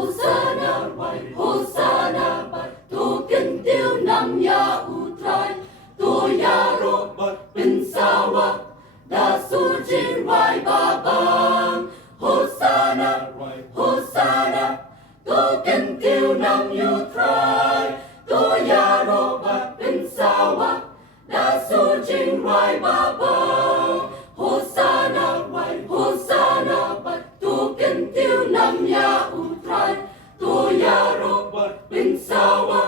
Hosanna Rwai, Hosanna Bạch, Tô kinh tiêu nam ya utrai, Tô ya ro bin sawa, da suji Rwai ba bang. Hosanna Rwai, Hosanna, Tô kinh tiêu nam utrai, Tô ya ro bin sawa, da suji Rwai ba bang. Hosanna Rwai, Hosanna Bạch, Tô kinh tiêu nam ya utrai, Tô ya ro bin sawa,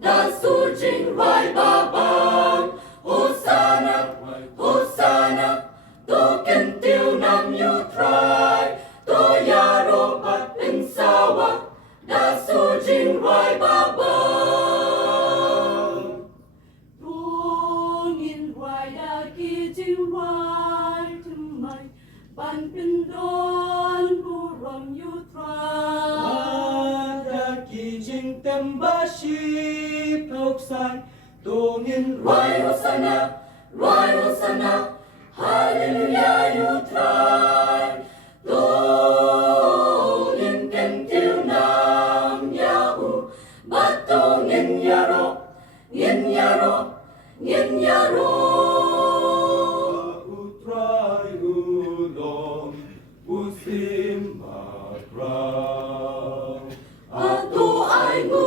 da suji Rwai ba bang. Hosanna Rwai, Hosanna, Tô kinh tiêu nam utrai, Tô ya ro bin sawa, da suji Rwai ba bang. Tô nghìn Rwai đã kỳ chính Rwai thầm mày, ban kinh đón bu rong utrai. Đã kỳ chính tâm ba ship thốc sai, Tô nghìn Rwai Hosanna, Rwai Hosanna, Hallelujah utrai. Tô nghìn kinh tiêu nam ya u, bắt tô nghìn ya ro, nghìn ya ro, nghìn ya ro. utrai ulong, usim makrang. Atu ai ngu,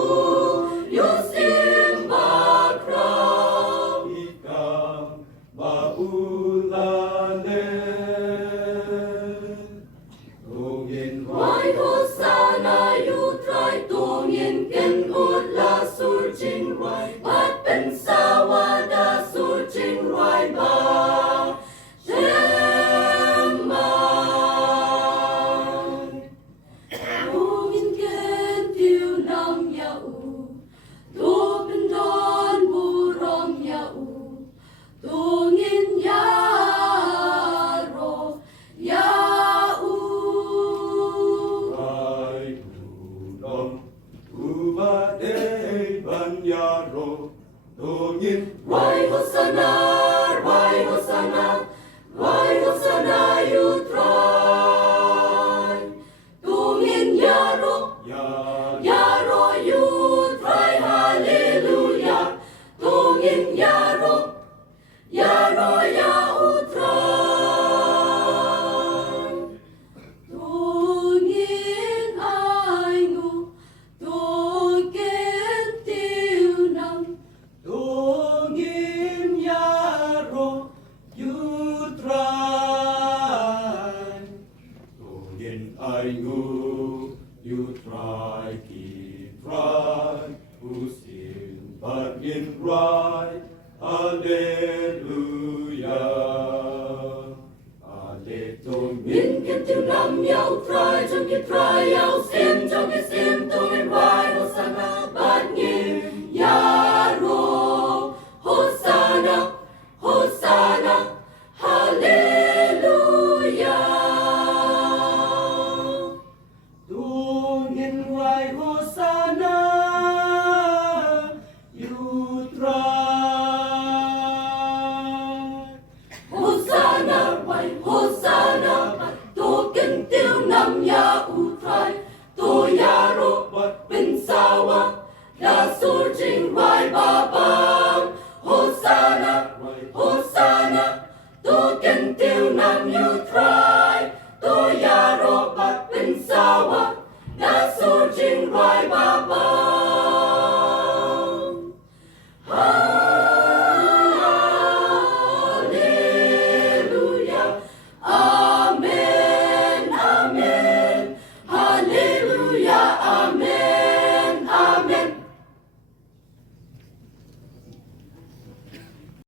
yusim bakrang. Ikam maulane. Tô nghìn Rwai Hosanna utrai, Tô nghìn kinh ut la sur jing Rwai, bat ben sawa da sur jing Rwai ba. Tô nghìn kinh tiêu nam ya u, Tô bin don bu rom ya u, Tô nghìn ya ro ya u. Rai ulong, ubade banyaro. Tô nghìn Rwai Hosanna, Rwai Hosanna, Rwai Hosanna utrai. Tô nghìn ya ro utrai, Hallelujah. Tô nghìn ya ro ya utrai. Tô nghìn ai ngu, Tô kinh tiêu nam. Tô nghìn yaro utrai. Tô nghìn ai ngu utrai ki trai. Usin bat nghìn rai. Hallelujah. Alleluia. Nghìn kinh tiêu nam ya utrai, trong khi trai yao xiêm trong khi